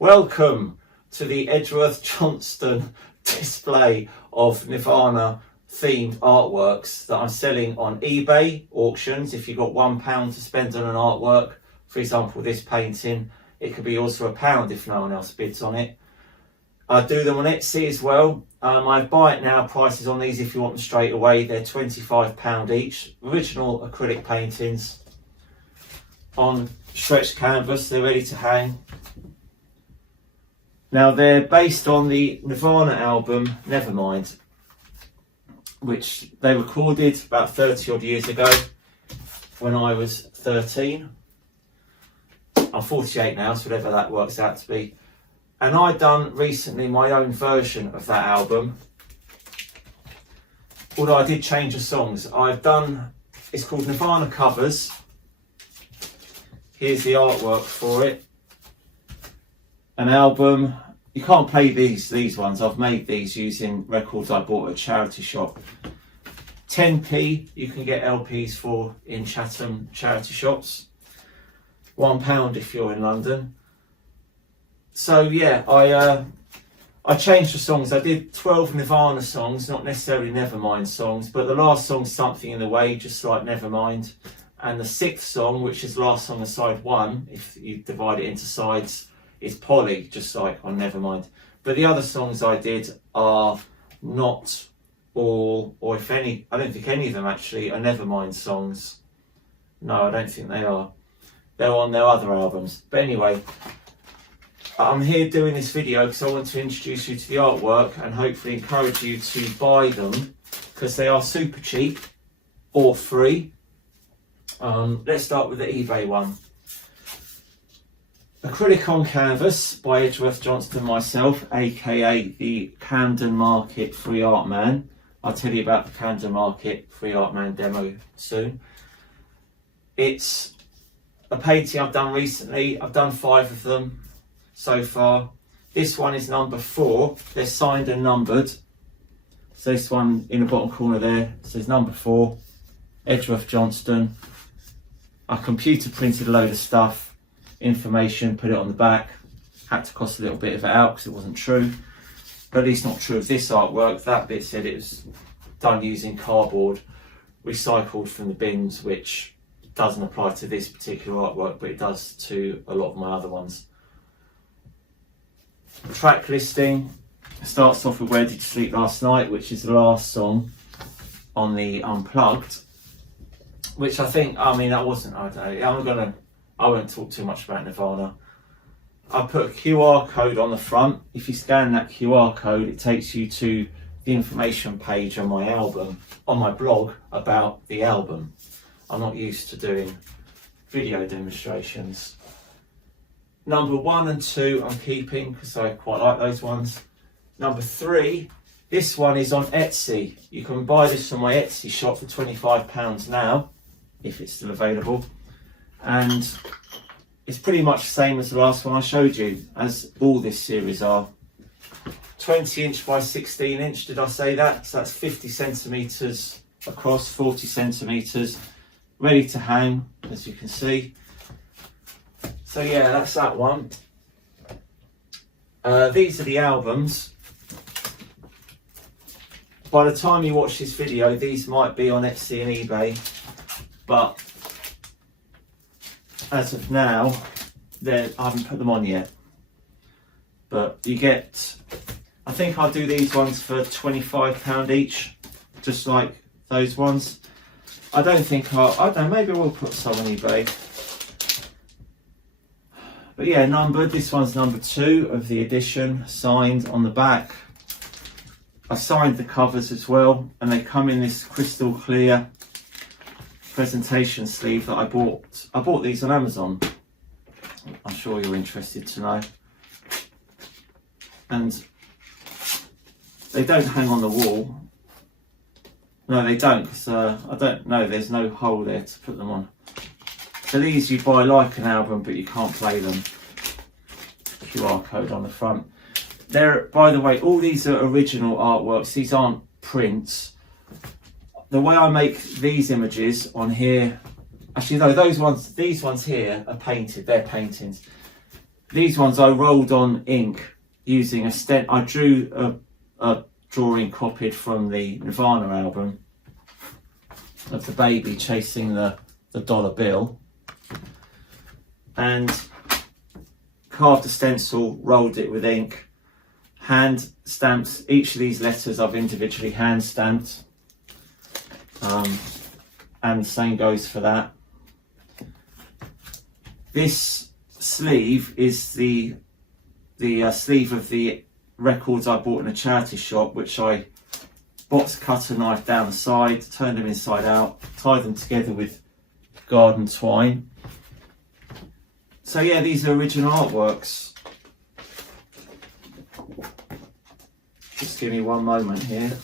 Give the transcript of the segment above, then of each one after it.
Welcome to the Edgeworth Johnston display of Nirvana themed artworks that I'm selling on eBay auctions. If you've got £1 to spend on an artwork, for example this painting, it could be yours for £1 if no one else bids on it. I do them on Etsy as well. I buy it now prices on these if you want them straight away. They're £25 each. Original acrylic paintings on stretched canvas. They're ready to hang. Now they're based on the Nirvana album Nevermind, which they recorded about 30 odd years ago when I was 13. I'm 48 now, so whatever that works out to be. And I done recently my own version of that album. Although I did change the songs. It's called Nirvana Covers. Here's the artwork for it. An album, you can't play these ones. I've made these using records I bought at a charity shop. 10p you can get LPs for in Chatham charity shops. £1 if you're in London. So yeah, I changed the songs. I did 12 Nirvana songs, not necessarily Nevermind songs, but the last song's Something in the Way, just like Nevermind. And the 6th song, which is last song on side 1, if you divide it into sides, is Polly, just like on Nevermind. But the other songs I did are not all, or if any, I don't think any of them actually are Nevermind songs. No, I don't think they are. They're on their other albums. But anyway, I'm here doing this video because I want to introduce you to the artwork and hopefully encourage you to buy them because they are super cheap or free. Let's start with the eBay one. Acrylic on Canvas by Edgeworth Johnston myself, aka the Camden Market Free Art Man. I'll tell you about the Camden Market Free Art Man demo soon. It's a painting I've done recently. I've done 5 of them so far. This one is number 4. They're signed and numbered. So this one in the bottom corner there says number 4, Edgeworth Johnston. I computer printed a load of stuff, information, put it on the back. Had to cost a little bit of it out because it wasn't true. But at least not true of this artwork. That bit said it was done using cardboard, recycled from the bins, which doesn't apply to this particular artwork, but it does to a lot of my other ones. The track listing starts off with Where Did You Sleep Last Night, which is the last song on the Unplugged, which I think, I mean, that wasn't, I don't know, I won't talk too much about Nirvana. I put a QR code on the front. If you scan that QR code, it takes you to the information page on my album, on my blog about the album. I'm not used to doing video demonstrations. Number 1 and 2 I'm keeping because I quite like those ones. Number 3, this one is on Etsy. You can buy this from my Etsy shop for £25 now, if it's still available. And it's pretty much the same as the last one I showed you, as all this series are. 20 inch by 16 inch, did I say that? So that's 50 centimetres across, 40 centimetres. Ready to hang, as you can see. So yeah, that's that one. These are the albums. By the time you watch this video, these might be on Etsy and eBay, but as of now, I haven't put them on yet. But you get, I think I'll do these ones for £25 each, just like those ones. I don't think I don't know, maybe we'll put some on eBay. But yeah, numbered. This one's number 2 of the edition, signed on the back. I signed the covers as well, and they come in this crystal clear presentation sleeve that I bought. I bought these on Amazon. I'm sure you're interested to know. And they don't hang on the wall. No, they don't, because I don't know, there's no hole there to put them on. So these you buy like an album, but you can't play them. QR code on the front. They're, by the way, all these are original artworks. These aren't prints. The way I make these images on here, actually no, these ones here are painted. They're paintings. These ones I rolled on ink using a stent. I drew a drawing copied from the Nirvana album of the baby chasing the dollar bill, and carved a stencil, rolled it with ink, hand stamped each of these letters. I've individually hand stamped, and the same goes for that. This sleeve is the sleeve of the records I bought in a charity shop, which I box cutter knife down the side, turned them inside out, tied them together with garden twine. So yeah, these are original artworks. Just give me one moment here.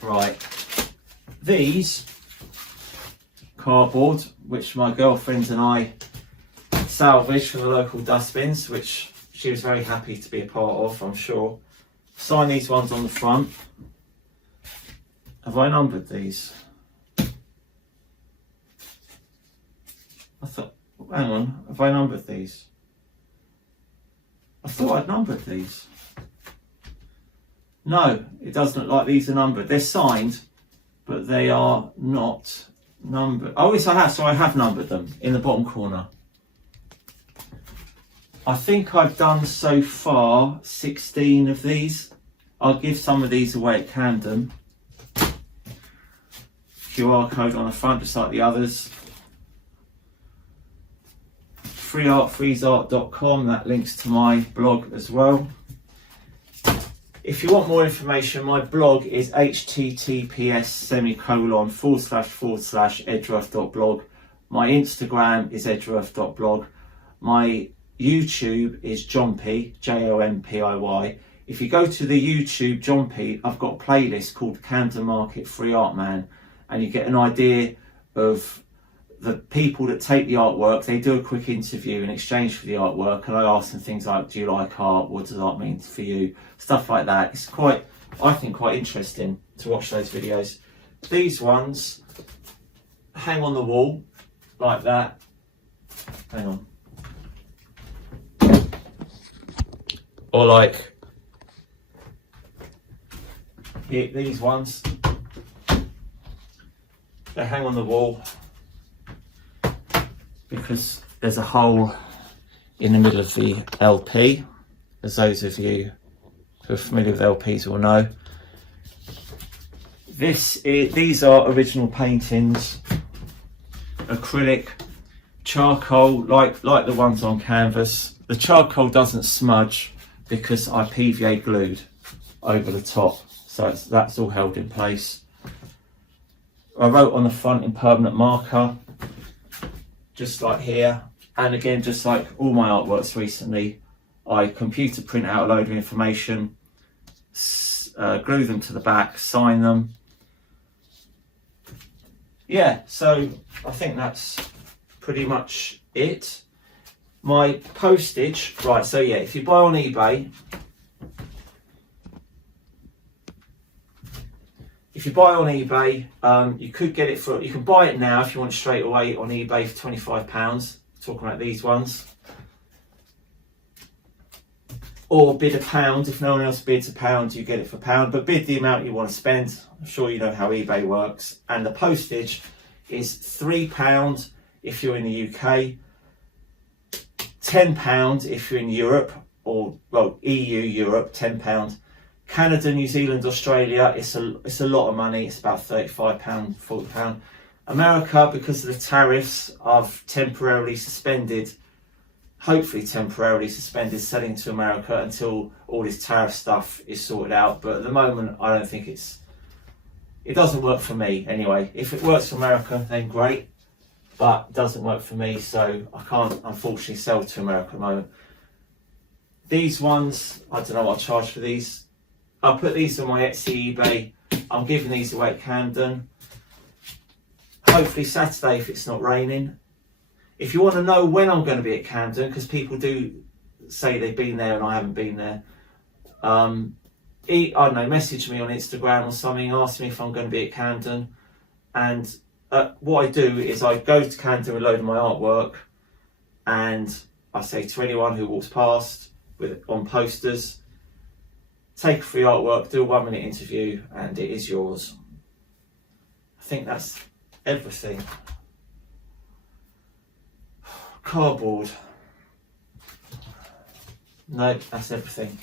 Right, these cardboard, which my girlfriend and I salvaged from the local dustbins, which she was very happy to be a part of, I'm sure. Sign these ones on the front. Have I numbered these? I thought, hang on, have I numbered these? I thought I'd numbered these. No, it doesn't look like these are numbered. They're signed, but they are not numbered. Oh yes, I have, so I have numbered them in the bottom corner. I think I've done so far 16 of these. I'll give some of these away at Camden. QR code on the front, just like the others. freeartfreezeart.com, that links to my blog as well. If you want more information, my blog is https://edgeworth.blog. My Instagram is edgeworth.blog. My YouTube is Jompy, Jompy. If you go to the YouTube Jompy, I've got a playlist called Camden Market Free Art Man, and you get an idea of the people that take the artwork. They do a quick interview in exchange for the artwork, and I ask them things like, do you like art? What does art mean for you? Stuff like that. It's quite, I think, quite interesting to watch those videos. These ones hang on the wall like that. Hang on. Or like these ones, they hang on the wall because there's a hole in the middle of the LP, as those of you who are familiar with LPs will know. These are original paintings, acrylic, charcoal, like the ones on canvas. The charcoal doesn't smudge because I PVA glued over the top, so that's all held in place. I wrote on the front in permanent marker, just like here, and again, just like all my artworks recently, I computer print out a load of information, glue them to the back, sign them. Yeah, so I think that's pretty much it. My postage, right, so yeah, if you buy on eBay, you could get it for, you can buy it now if you want straight away on eBay for £25, talking about these ones. Or bid £1, if no one else bids £1, you get it for £1, but bid the amount you want to spend. I'm sure you know how eBay works. And the postage is £3 if you're in the UK, £10 if you're in Europe, or well, EU, Europe, £10. Canada, New Zealand, Australia, it's a lot of money. It's about £35, £40. America, because of the tariffs, I've temporarily suspended, hopefully temporarily suspended selling to America until all this tariff stuff is sorted out. But at the moment, I don't think it doesn't work for me anyway. If it works for America, then great, but it doesn't work for me, so I can't unfortunately sell to America at the moment. These ones, I don't know what I'll charge for these. I'll put these on my Etsy, eBay. I'm giving these away at Camden. Hopefully Saturday if it's not raining. If you want to know when I'm going to be at Camden, because people do say they've been there and I haven't been there, I don't know, message me on Instagram or something, ask me if I'm going to be at Camden. And what I do is I go to Camden with a load of my artwork, and I say to anyone who walks past on posters, take free artwork, do a 1 minute interview, and it is yours. I think that's everything. Cardboard. No, that's everything.